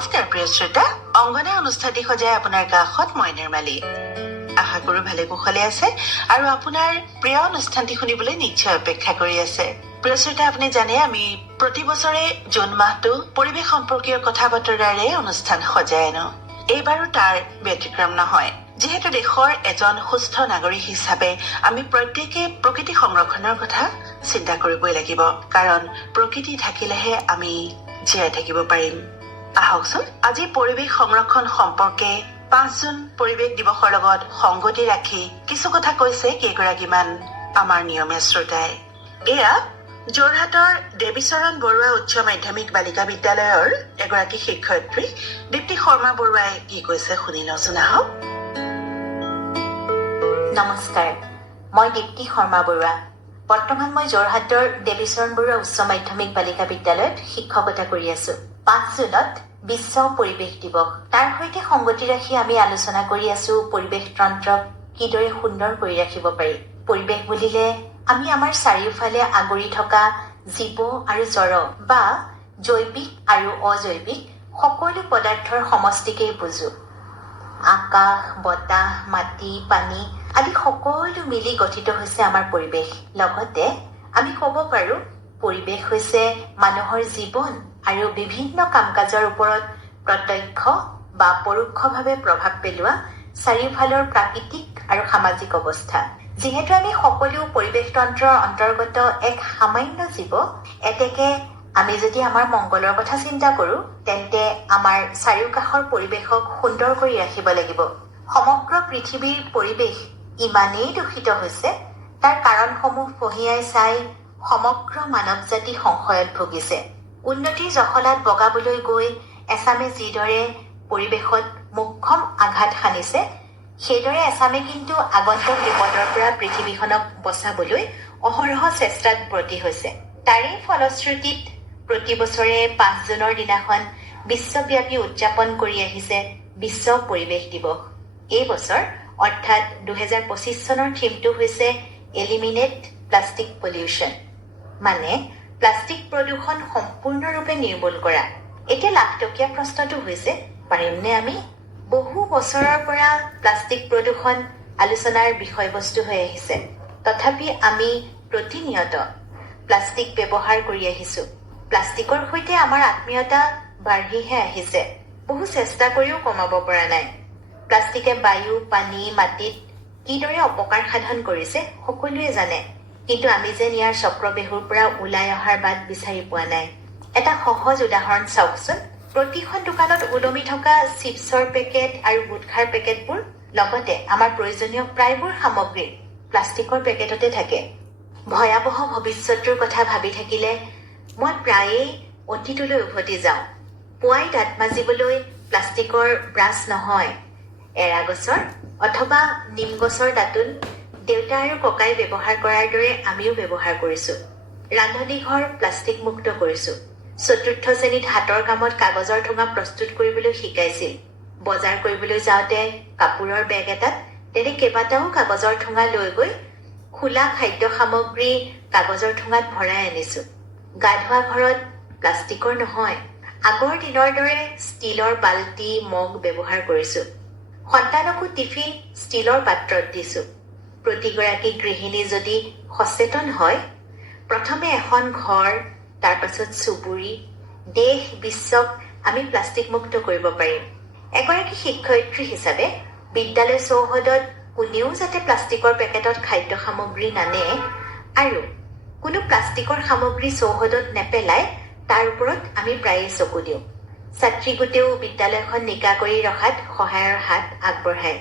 নমস্কাৰ প্ৰিয় শ্ৰোতা অংগনা অনুষ্ঠানটি সজাই আপোনাৰ কাষত মই নিৰ্মালী আশা কৰো ভালে কুশলে আছে আৰু আপোনাৰ প্ৰিয় অনুষ্ঠানটি শুনিবলৈ নিশ্চয় অপেক্ষা কৰি আছে প্ৰিয় শ্ৰোতা আপুনি জানে আমি প্ৰতি বছৰে জুন মাহটো পৰিৱেশ সম্পৰ্কীয় কথা বতৰাৰে অনুষ্ঠান সজাই আনো এইবাৰো তাৰ ব্যতিক্ৰম নহয় যিহেতু দেশৰ এজন সুস্থ নাগৰিক হিচাপে আমি প্ৰত্যেকে প্ৰকৃতি সংৰক্ষণৰ কথা চিন্তা কৰিবই লাগিব কাৰণ প্ৰকৃতি থাকিলেহে আমি জীয়াই থাকিব পাৰিম আহকচোন। আজি পৰিৱেশ সংৰক্ষণ সম্পৰ্কে পাঁচ জুন পৰিৱেশ দিৱসৰ লগত সংগতি ৰাখি কিছু কথা কৈছে কেইগৰাকীমান আমাৰ নিয়মীয়া শ্ৰোতাই। এয়া যোৰহাটৰ দেৱীচৰণ বৰুৱা উচ্চ মাধ্যমিক বালিকা বিদ্যালয়ৰ এগৰাকী শিক্ষয়িত্ৰী দীপ্তি শৰ্মা বৰুৱাই কি কৈছে শুনি লওঁচোন আহক। নমস্কাৰ মই দীপ্তি শৰ্মা বৰুৱা। বৰ্তমান মই যোৰহাটৰ দেৱীচৰণ বৰুৱা উচ্চ মাধ্যমিক বালিকা বিদ্যালয়ত শিক্ষকতা কৰি আছো। পাঁচ জুনত বিশ্ব পৰিৱেশ দিৱস। তাৰ সৈতে সংগতি ৰাখি আমি আলোচনা কৰি আছো পৰিৱেশ তন্ত্ৰক কিদৰে সুন্দৰ কৰি ৰাখিব পাৰি। পৰিৱেশ বুলিলে আমি আমাৰ চাৰিওফালে আগুৰি থকা জীৱ আৰু জড় বা জৈৱিক আৰু অজৈৱিক সকলো পদাৰ্থৰ সমষ্টিকেই বুজো। আকাশ বতাহ মাটি পানী আদি সকলো মিলি গঠিত হৈছে আমাৰ পৰিৱেশ। লগতে আমি ক'ব পাৰো পৰিৱেশ হৈছে মানুহৰ জীৱন আৰু বিভিন্ন কাম কাজৰ ওপৰত প্ৰত্যক্ষ বা পৰোক্ষভাৱে প্ৰভাৱ পেলোৱা চাৰিওফালৰ প্ৰাকৃতিক আৰু সামাজিক অৱস্থা। যিহেতু আমি সকলো পৰিৱেশ তন্ত্ৰৰ অন্তৰ্গত এক সামান্য জীৱ এতেকে আমি যদি আমাৰ মংগলৰ কথা চিন্তা কৰো তেন্তে আমাৰ চাৰিওকাষৰ পৰিৱেশক সুন্দৰ কৰি ৰাখিব লাগিব। সমগ্ৰ পৃথিৱীৰ পৰিৱেশ ইমানেই দূষিত হৈছে তাৰ কাৰণসমূহ ফঁহিয়াই চাই সমগ্ৰ মানৱ জাতি সংশয়ত ভুগিছে। উন্নতিৰ জখলাত বগাবলৈ গৈ এছামে যিদৰে পৰিৱেশত মোক্ষম আঘাত সানিছে সেইদৰে এছামে কিন্তু আগন্তুক বিপদৰ পৰা পৃথিৱীখনক বচাবলৈ অহৰহ চেষ্টাত ব্ৰতী হৈছে। তাৰেই ফলশ্ৰুতিত প্ৰতি বছৰে পাঁচ জুনৰ দিনাখন বিশ্বব্যাপী উদযাপন কৰি আহিছে বিশ্ব পৰিৱেশ দিৱস। এই বছৰ অৰ্থাৎ দুহেজাৰ পঁচিছ চনৰ থিমটো হৈছে এলিমিনেট প্লাষ্টিক পলিউশ্যন। মানে প্লাষ্টিক প্ৰদূষণ সম্পূৰ্ণৰূপে নিৰ্মূল কৰা। এতিয়া লাখটকীয়া প্ৰশ্নটো হৈছে পাৰিমনে আমি? বহু বছৰৰ পৰা প্লাষ্টিক প্ৰদূষণ আলোচনাৰ বিষয়বস্তু হৈ আহিছে। তথাপি আমি প্ৰতিনিয়ত প্লাষ্টিক ব্যৱহাৰ কৰি আহিছো। প্লাষ্টিকৰ সৈতে আমাৰ আত্মীয়তা বাঢ়িহে আহিছে। বহু চেষ্টা কৰিও কমাব পৰা নাই। প্লাষ্টিকে বায়ু পানী মাটিত কিদৰে অপকাৰ সাধন কৰিছে সকলোৱে জানে। কিন্তু আমি যেন ইয়াৰ চক্ৰবেহুৰ পৰা ওলাই অহাৰ বাট বিচাৰি পোৱা নাই। এটা সহজ উদাহৰণ চাওকচোন। প্ৰতিখন দোকানত ওলমি থকা চিপছৰ পেকেট আৰু গুটখাৰ পেকেটবোৰ লগতে আমাৰ প্ৰয়োজনীয় প্ৰায়বোৰ সামগ্ৰী প্লাষ্টিকৰ পেকেটতে থাকে। ভয়াৱহ ভৱিষ্যতটোৰ কথা ভাবি থাকিলে মই প্ৰায়েই অতীতলৈ উভতি যাওঁ। পুৱাই দাঁত মাজিবলৈ প্লাষ্টিকৰ ব্ৰাছ নহয় এৰা গছৰ অথবা নিম গছৰ দাঁতোন দেউতা আৰু ককাই ব্যৱহাৰ কৰাৰ দৰে আমিও ব্যৱহাৰ কৰিছো। ৰান্ধনী ঘৰ প্লাষ্টিক মুক্ত কৰিছো। চতুৰ্থ শ্ৰেণীত হাতৰ কামত কাগজৰ ঠোঙা প্ৰস্তুত কৰিবলৈ শিকাইছিল। বজাৰ কৰিবলৈ যাওঁতে কাপোৰৰ বেগ এটাত তেনে কেইবাটাও কাগজৰ ঠোঙা লৈ গৈ খোলা খাদ্য সামগ্ৰী কাগজৰ ঠোঙাত ভৰাই আনিছো। গা ধোৱা ঘৰত প্লাষ্টিকৰ নহয় আগৰ দিনৰ দৰে ষ্টীলৰ বাল্টি মগ ব্যৱহাৰ কৰিছো। সন্তানকো টিফিন ষ্টীলৰ পাত্ৰত দিছো। প্ৰতিগৰাকী গৃহিণী যদি সচেতন হয় প্ৰথমে এখন ঘৰ তাৰ পাছত চুবুৰী দেশ বিশ্বক আমি প্লাষ্টিক মুক্ত কৰিব পাৰিম। এগৰাকী শিক্ষয়িত্ৰী হিচাপে বিদ্যালয় চৌহদত কোনেও যাতে প্লাষ্টিকৰ পেকেটত খাদ্য সামগ্ৰী নানে আৰু কোনো প্লাষ্টিকৰ সামগ্ৰী চৌহদত নেপেলাই তাৰ ওপৰত আমি প্ৰায়ে চকু দিওঁ। ছাত্ৰী গোটেও বিদ্যালয়খন নিকা কৰি ৰখাত সহায়ৰ হাত আগবঢ়ায়।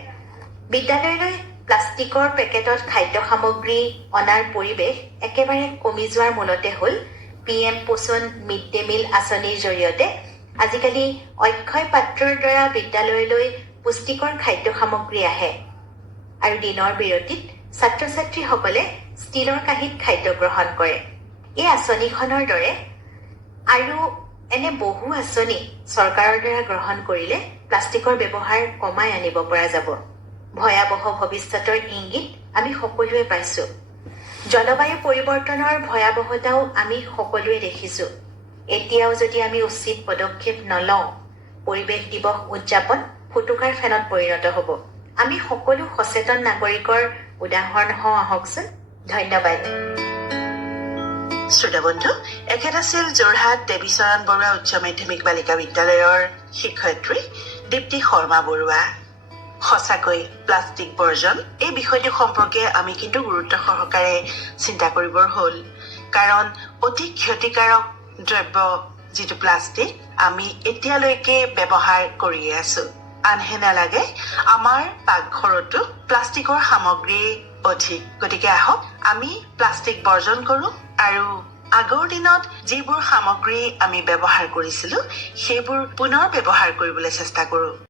বিদ্যালয়লৈ প্লাষ্টিকৰ পেকেটত খাদ্য সামগ্ৰী অনাৰ পৰিৱেশ একেবাৰে কমি যোৱাৰ মূলতে হ'ল P M Poshan mid day meal আঁচনিৰ জৰিয়তে। আজিকালি অক্ষয় পাত্ৰৰ দ্বাৰা বিদ্যালয়লৈ পুষ্টিকৰ খাদ্য সামগ্ৰী আহে। আৰু দিনৰ বিৰতিত ছাত্ৰ ছাত্ৰীসকলে ষ্টীলৰ কাঁহীত খাদ্য গ্ৰহণ কৰে। এই আঁচনিখনৰ দৰে আৰু এনে বহু আঁচনি চৰকাৰৰ দ্বাৰা গ্ৰহণ কৰিলে প্লাষ্টিকৰ ব্যৱহাৰ কমাই আনিব পৰা যাব। ভয়াৱহ ভৱিষ্যতৰ ইংগিত আমি সকলোৱে পাইছো। জলবায়ু পৰিৱৰ্তনৰ ভয়াৱহতাও আমি সকলোৱে দেখিছো। এতিয়াও যদি আমি উচিত পদক্ষেপ নলওঁ পৰিৱেশ দিৱস উদযাপন ফুটুকাৰ ফেনত পৰিণত হ'ব। আমি সকলো সচেতন নাগৰিকৰ উদাহৰণ হওঁ আহকচোন। ধন্যবাদ। শ্ৰোতা বন্ধু এখেত আছিল যোৰহাট দেৱীচৰণ বৰুৱা উচ্চ মাধ্যমিক বালিকা বিদ্যালয়ৰ শিক্ষয়িত্ৰী দীপ্তি শৰ্মা বৰুৱা। সঁচাকৈ প্লাষ্টিক বৰ্জন এই বিষয়টো সম্পৰ্কে আমি কিন্তু গুৰুত্ব সহকাৰে চিন্তা কৰিবৰ হ'ল। কাৰণ অতি ক্ষতিকাৰক দ্ৰব্য যিটো প্লাষ্টিক আমি এতিয়ালৈকে ব্যৱহাৰ কৰিয়ে আছো। আনহে নালাগে আমাৰ পাকঘৰতো প্লাষ্টিকৰ সামগ্ৰী অধিক। গতিকে আহক আমি প্লাষ্টিক বৰ্জন কৰো আৰু আগৰ দিনত যিবোৰ সামগ্ৰী আমি ব্যৱহাৰ কৰিছিলো সেইবোৰ পুনৰ ব্যৱহাৰ কৰিবলৈ চেষ্টা কৰো।